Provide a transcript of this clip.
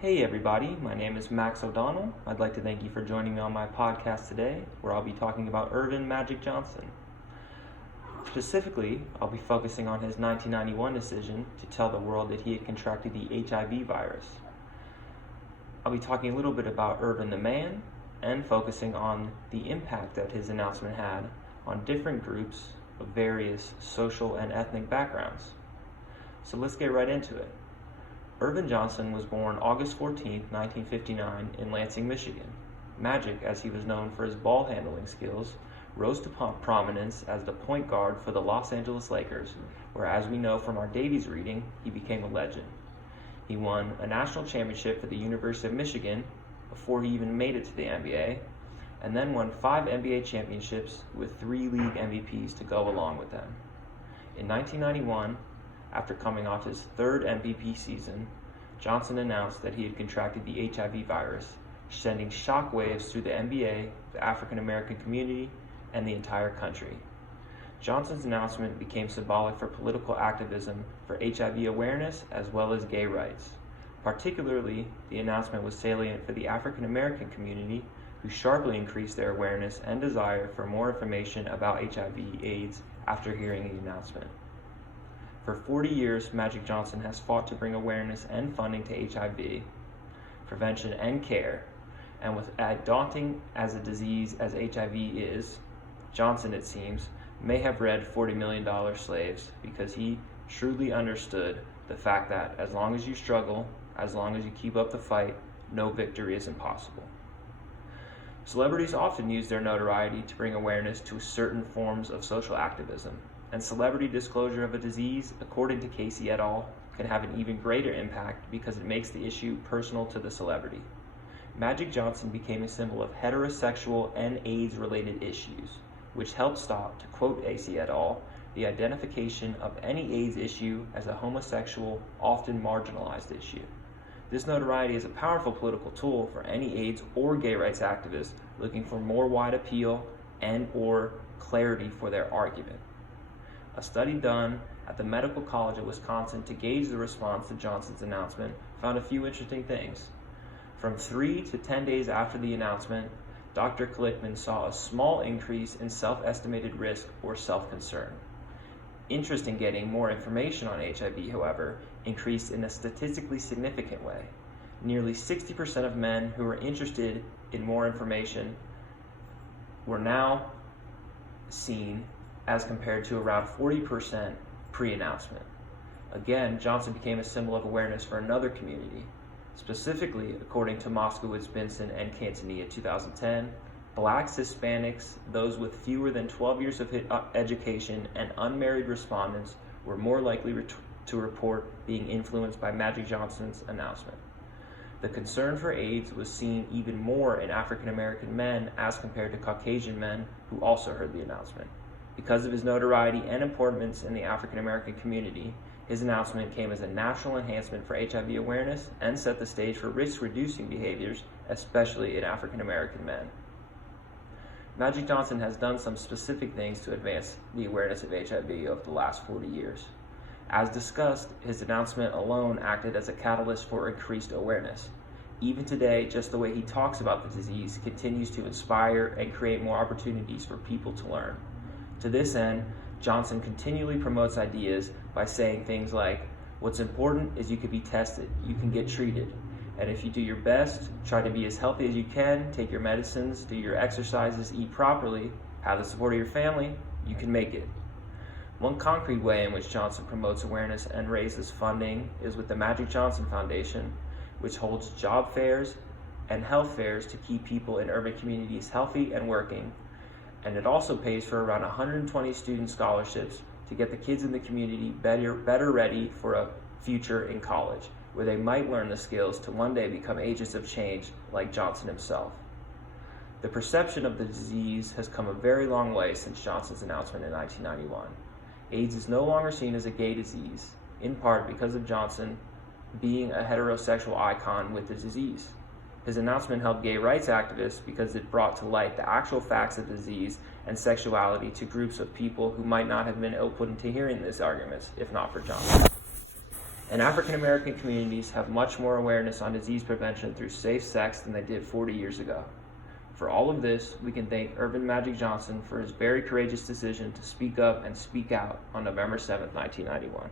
Hey everybody, my name is Max O'Donnell. I'd like to thank you for joining me on my podcast today, where I'll be talking about Earvin Magic Johnson. Specifically, I'll be focusing on his 1991 decision to tell the world that he had contracted the HIV virus. I'll be talking a little bit about Earvin the man, and focusing on the impact that his announcement had on different groups of various social and ethnic backgrounds. So let's get right into it. Earvin Johnson was born August 14, 1959 in Lansing, Michigan. Magic, as he was known for his ball handling skills, rose to prominence as the point guard for the Los Angeles Lakers, where, as we know from our Davies reading, he became a legend. He won a national championship for the University of Michigan before he even made it to the NBA, and then won 5 NBA championships with 3 league MVPs to go along with them. In 1991, after coming off his 3rd MVP season, Johnson announced that he had contracted the HIV virus, sending shockwaves through the NBA, the African American community, and the entire country. Johnson's announcement became symbolic for political activism for HIV awareness as well as gay rights. Particularly, the announcement was salient for the African American community, who sharply increased their awareness and desire for more information about HIV/AIDS after hearing the announcement. For 40 years, Magic Johnson has fought to bring awareness and funding to HIV, prevention and care, and with as daunting as a disease as HIV is, Johnson, it seems, may have read $40 Million Slaves because he truly understood the fact that as long as you struggle, as long as you keep up the fight, no victory is impossible. Celebrities often use their notoriety to bring awareness to certain forms of social activism, and celebrity disclosure of a disease, according to Casey et al., can have an even greater impact because it makes the issue personal to the celebrity. Magic Johnson became a symbol of heterosexual and AIDS-related issues, which helped stop, to quote Casey et al., the identification of any AIDS issue as a homosexual, often marginalized issue. This notoriety is a powerful political tool for any AIDS or gay rights activists looking for more wide appeal and or clarity for their argument. A study done at the Medical College of Wisconsin to gauge the response to Johnson's announcement found a few interesting things. From 3 to 10 days after the announcement, Dr. Klickman saw a small increase in self-estimated risk or self-concern. Interest in getting more information on HIV, however, increased in a statistically significant way. Nearly 60% of men who were interested in more information were now seen, as compared to around 40% pre-announcement. Again, Johnson became a symbol of awareness for another community. Specifically, according to Moskowitz, Benson, and Quintanilla 2010, Blacks, Hispanics, those with fewer than 12 years of education, and unmarried respondents were more likely to report being influenced by Magic Johnson's announcement. The concern for AIDS was seen even more in African American men as compared to Caucasian men who also heard the announcement. Because of his notoriety and importance in the African American community, his announcement came as a national enhancement for HIV awareness and set the stage for risk-reducing behaviors, especially in African American men. Magic Johnson has done some specific things to advance the awareness of HIV over the last 40 years. As discussed, his announcement alone acted as a catalyst for increased awareness. Even today, just the way he talks about the disease continues to inspire and create more opportunities for people to learn. To this end, Johnson continually promotes ideas by saying things like, "What's important is you can be tested, you can get treated, and if you do your best, try to be as healthy as you can, take your medicines, do your exercises, eat properly, have the support of your family, you can make it." One concrete way in which Johnson promotes awareness and raises funding is with the Magic Johnson Foundation, which holds job fairs and health fairs to keep people in urban communities healthy and working. And it also pays for around 120 student scholarships to get the kids in the community better ready for a future in college, where they might learn the skills to one day become agents of change like Johnson himself. The perception of the disease has come a very long way since Johnson's announcement in 1991. AIDS is no longer seen as a gay disease, in part because of Johnson being a heterosexual icon with the disease. His announcement helped gay rights activists because it brought to light the actual facts of the disease and sexuality to groups of people who might not have been open to hearing these arguments if not for Johnson. And African American communities have much more awareness on disease prevention through safe sex than they did 40 years ago. For all of this, we can thank Earvin Magic Johnson for his very courageous decision to speak up and speak out on November 7th, 1991.